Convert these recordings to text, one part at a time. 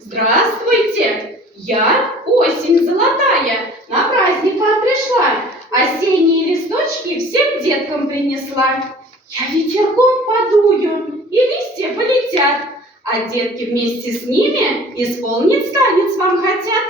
Здравствуйте! Я осень золотая, на праздник вам пришла, осенние листочки всем деткам принесла. Я ветерком подую, и листья полетят, а детки вместе с ними исполнить танец вам хотят.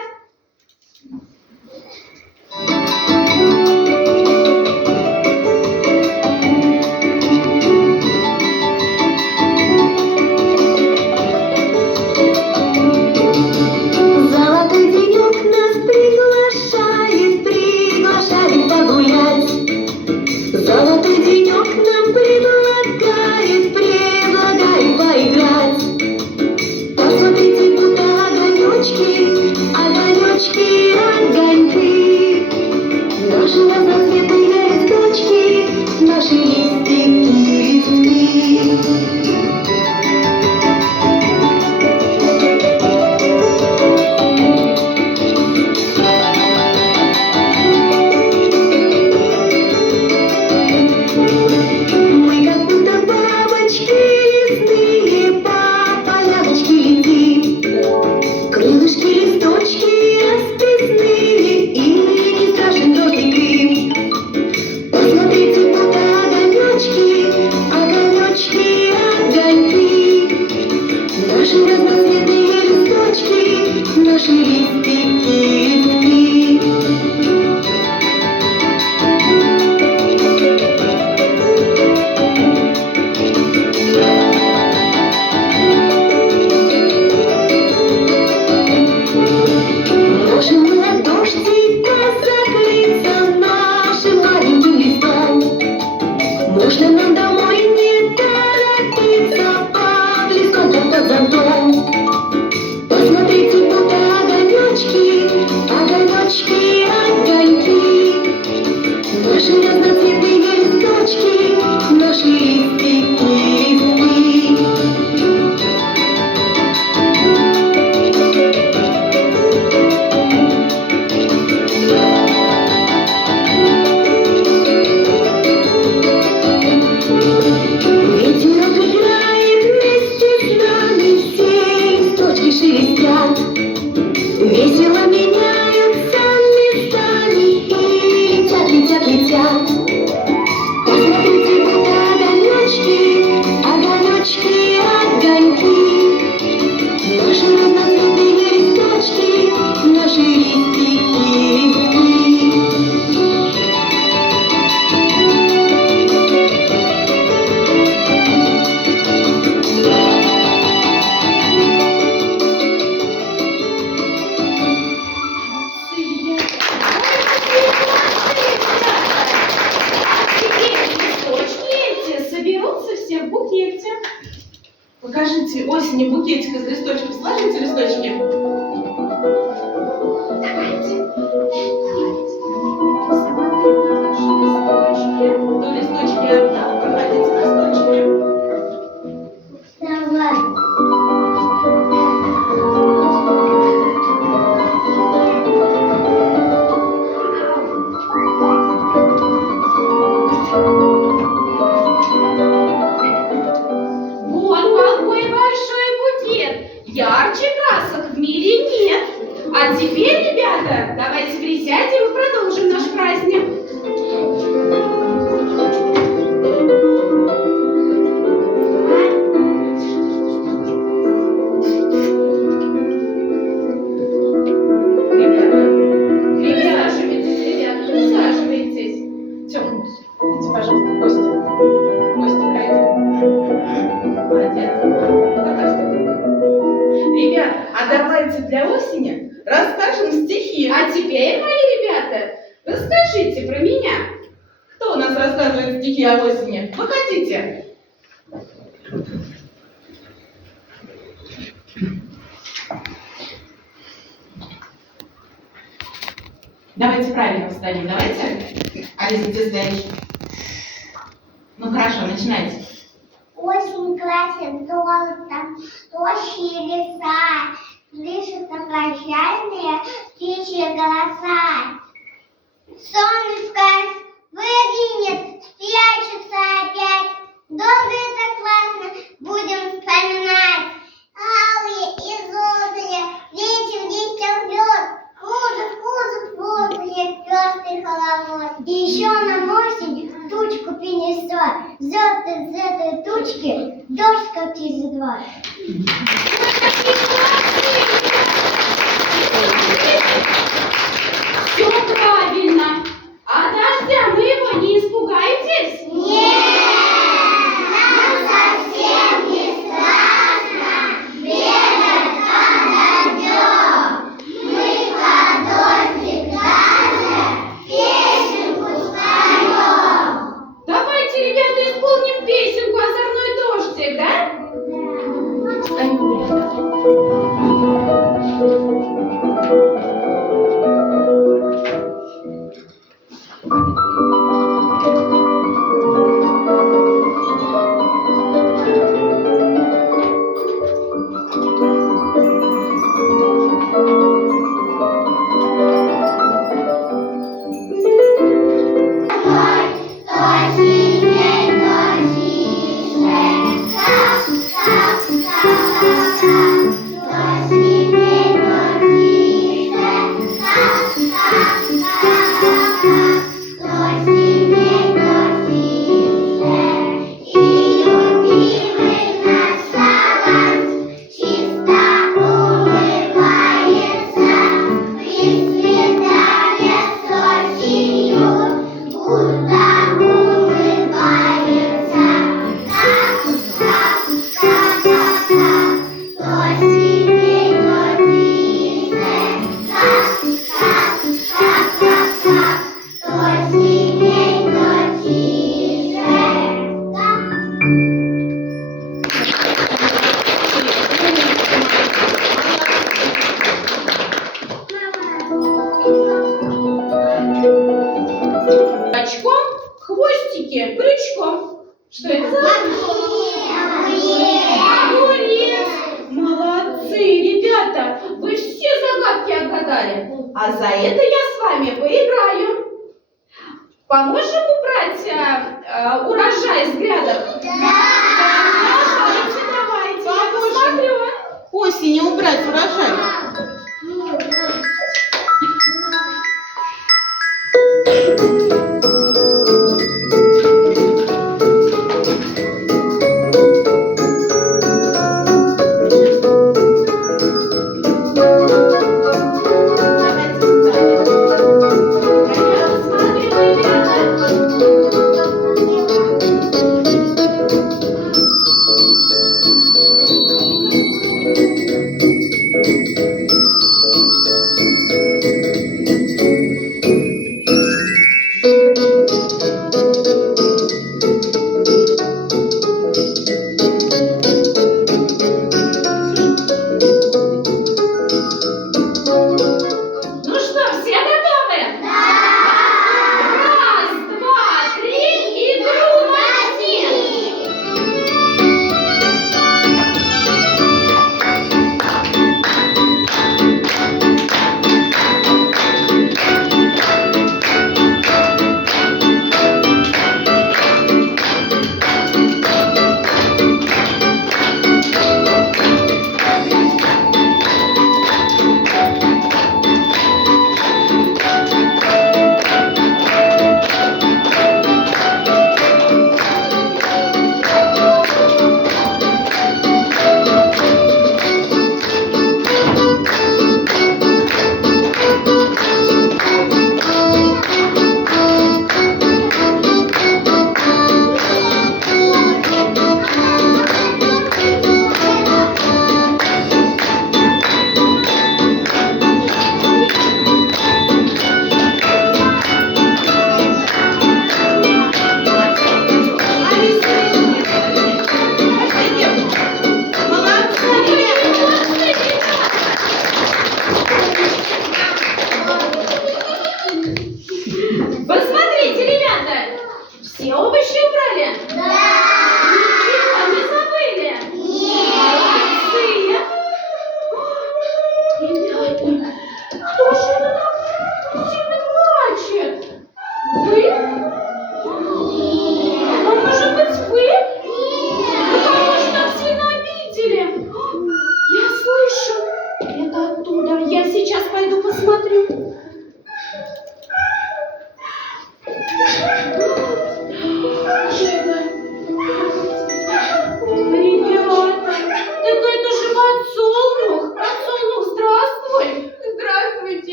Покажите осени букетик из листочков. Сложите листочки. Давайте. До листочки отдал. Проходите листочки. Давай. Ярче красок в мире нет. А теперь, ребята, давайте присядем и продолжим наш праздник. Ребята, присаживайтесь. Тём, идите, пожалуйста, Костя. Костя, пройди. Молодец. Ребята, а давайте для осени расскажем стихи. А теперь, мои ребята, расскажите знаете про меня? Кто у нас рассказывает стихи о осени? Выходите. Давайте правильно встанем, давайте. Алиса, где стоишь? Ну хорошо, начинайте. Осень красит золотом, тощие леса, слышатся прощальные птичьи голоса. Солнышко выглянет, спрячется опять. Долго это классно, будем вспоминать. Алые и золотые, ветер листья вьет, кружит в воздухе пестрый хоровод. И еще нам осень тучку принесет, взет из этой тучки дождь как через два. Все правильно. А дождя моего не испугаетесь? Нет, нам совсем не страшно, бегать под дождем. Мы под дождик даже песенку споем. Давайте, ребята, исполним песенку «Озорной дождик», да? Очком, хвостики, крючком. Что это за огурец? Молодцы, ребята, вы все загадки отгадали. А за это я с вами поиграю. Поможем убрать урожай с грядок? Давайте, я посмотрю. Осенью убрать урожай.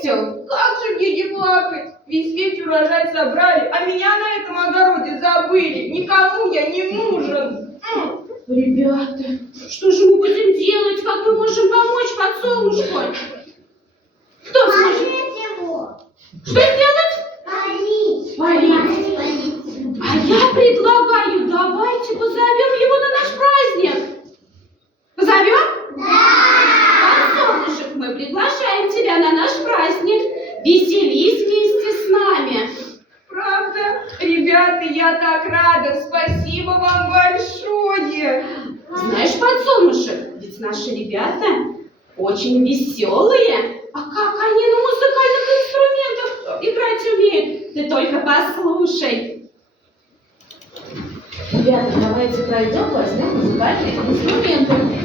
заметил? Как же мне не плакать? Весь урожай собрали, а меня на этом огороде забыли. Никому я не нужен. Ребята, что же мы будем делать? Как мы можем помочь подсолнушку? Кто сможет? Полить его. Что сделать? Полить. Полить. Полить. А я предлагаю, давайте позовем его на наш праздник. Позовем? Да. Подсолнушек, мы приглашаем тебя на наш праздник. Веселись вместе с нами. Правда? Ребята, я так рада. Спасибо вам большое. Знаешь, подсолнушек, ведь наши ребята очень веселые. А как они на музыкальных инструментах играть умеют? Ты только послушай. Ребята, давайте пройдем, возьмем музыкальные инструменты.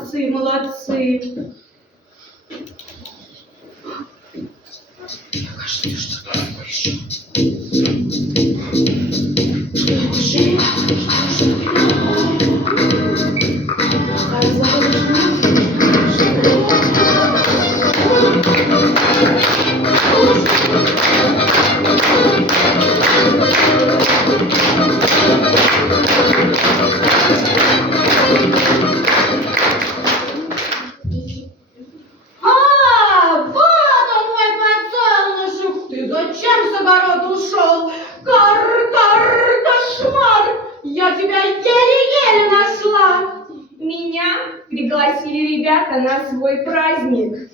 Молодцы, молодцы. А, вот он, мой подсолнушек! Ты зачем с огорода ушел? Кошмар! Я тебя еле-еле нашла! Меня пригласили ребята на свой праздник.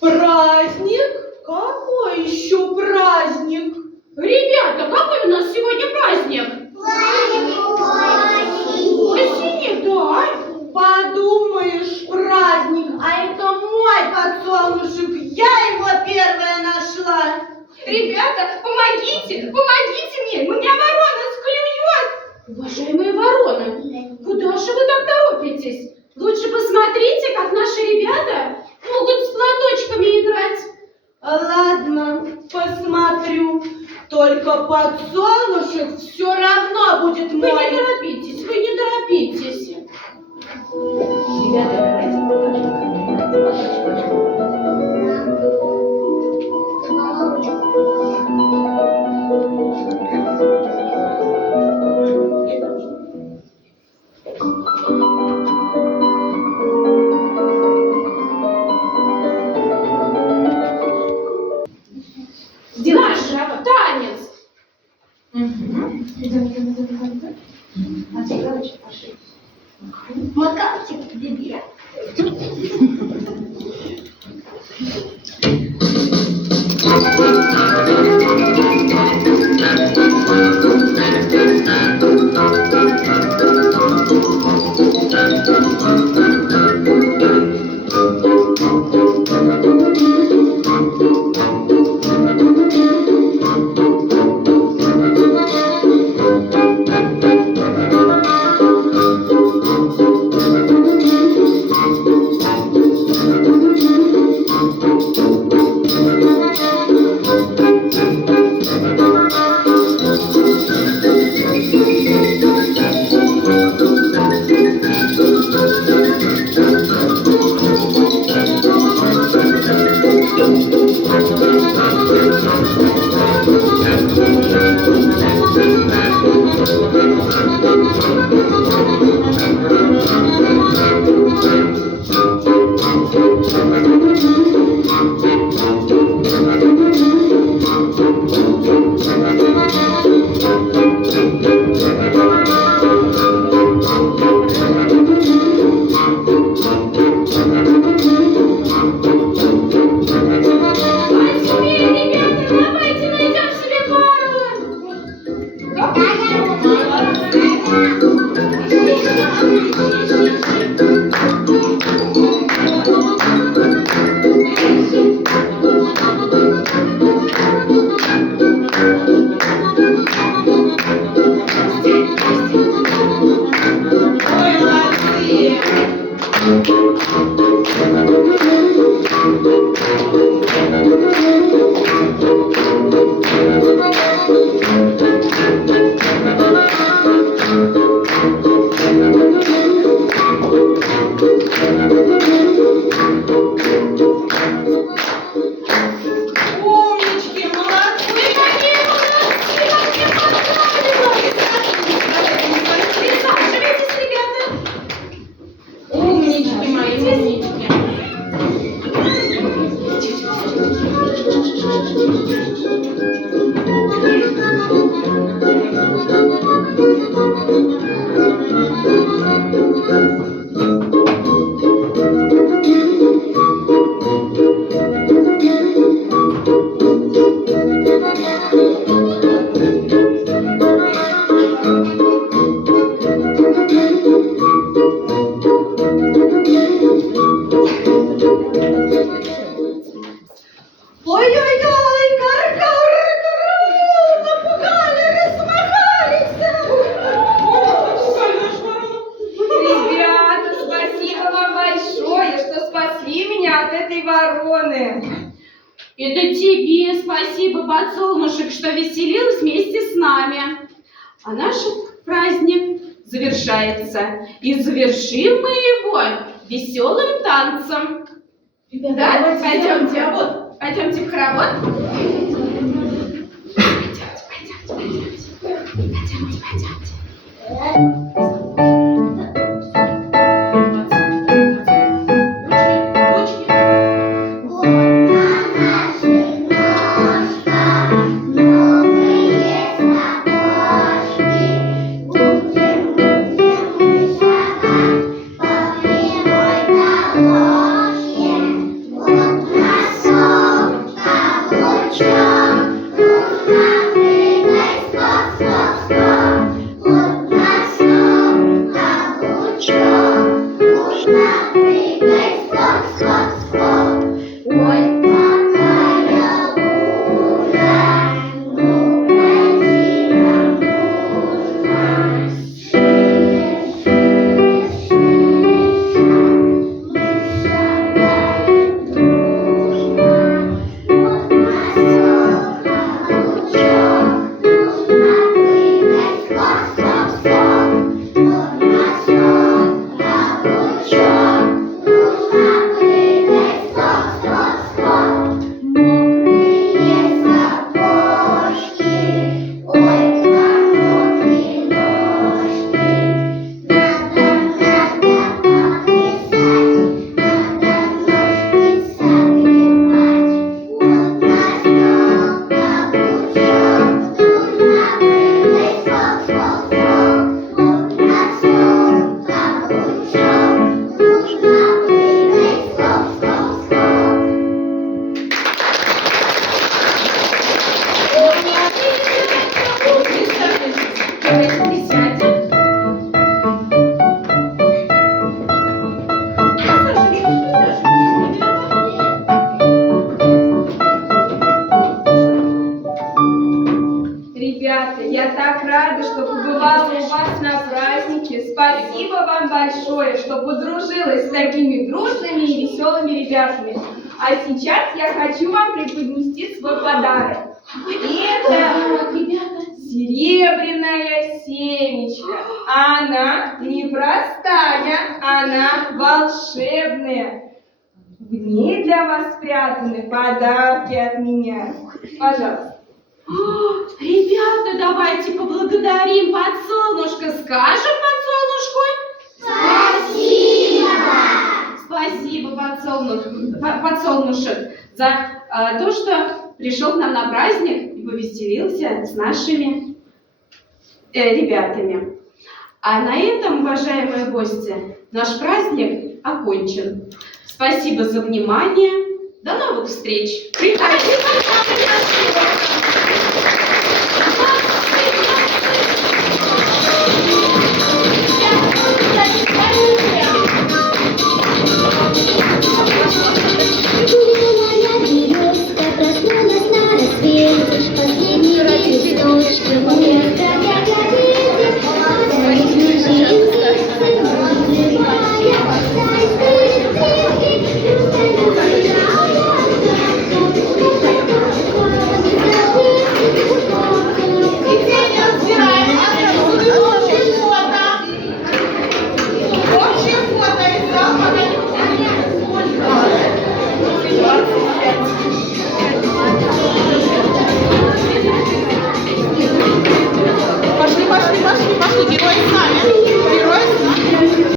Праздник? Какой еще праздник? Ребята, какой у нас сегодня праздник? Осени, да. Подумаешь, праздник, а это мой подсолнушек, я его первая нашла. Ребята, помогите, помогите мне, меня ворона склюет. Уважаемые вороны, куда же вы так торопитесь? Лучше посмотрите, как наши ребята могут с платочками играть. Ладно, посмотрю. Только подсолнушек все равно будет Вы мой. не торопитесь, вы не торопитесь. Ребята, давайте Наш танец. Макарчик тебе. Thank you. подсолнушек, что веселилась вместе с нами. А наш праздник завершается. И завершим мы его веселым танцем. Ребята, Да? давайте Пойдемте. сделаем хоровод. Пойдемте в хоровод. Ручки. Вот на наших ножках новые сапожки. Будем мы шагать по прямой дорожке. Вот носок, каблучок, нужно прыгать скок, скок, скок. Вот носок, каблучок, нужно прыгать скок, скок, скок. Ой, какая лужа, ну пройти нам нужно. Шире, шире, шире, мы шагаем дружно. Вот носок, каблучок, нужно прыгать скок, скок, скок. Вот носок, каблучок, нужно прыгать скок, скок, скок. Мокрые сапожки, ой, как мокрые ножки. Надо поплясать, надо ножки согревать. Вот носок, каблучок, нужно прыгать скок, скок, скок. Вот носок, каблучок, нужно прыгать скок, скок, скок. Давайте присядем. Ребята, я так рада, что побывала у вас на празднике. Спасибо вам большое, что подружилась с такими дружными и веселыми ребятами. А сейчас я хочу вам преподнести свой подарок. Это серебряная семечка. Она не простая, она волшебная. В ней для вас спрятаны подарки от меня. Пожалуйста. Ребята, давайте поблагодарим подсолнушка. Скажем подсолнушку? Спасибо, подсолнушек, за то, что пришел к нам на праздник и повеселился с нашими ребятами. А на этом, уважаемые гости, наш праздник окончен. Спасибо за внимание. До новых встреч. Приходите к Моя березка проснулась на рассвете, последний листочек мне